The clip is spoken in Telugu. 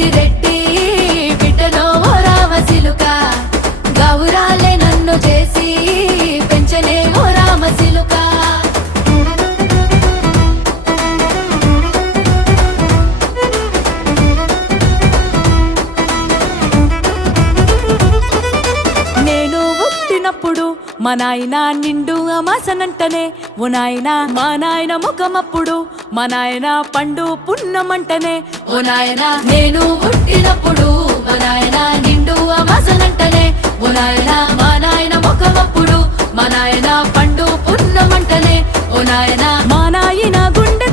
పెద్దిరెడ్డి బిడ్డలో ఓ రామసిలుక గౌరాలే నన్ను చేసి పెంచనే ఓ రామసిలుక నేను పుట్టినప్పుడు మా నాయన నిండు అమాసనంటనే ఓ నాయన మా నాయన ముఖమప్పుడు మా నాయన పండు పున్నమంటనే ఓ నాయన నేను పుట్టినప్పుడు మా నాయన నిండు అమాసనంటనే ఓ నాయన మా నాయన ముఖమప్పుడు మా నాయన పండు పున్నమంటనే ఓ నాయన మా నాయన గుండె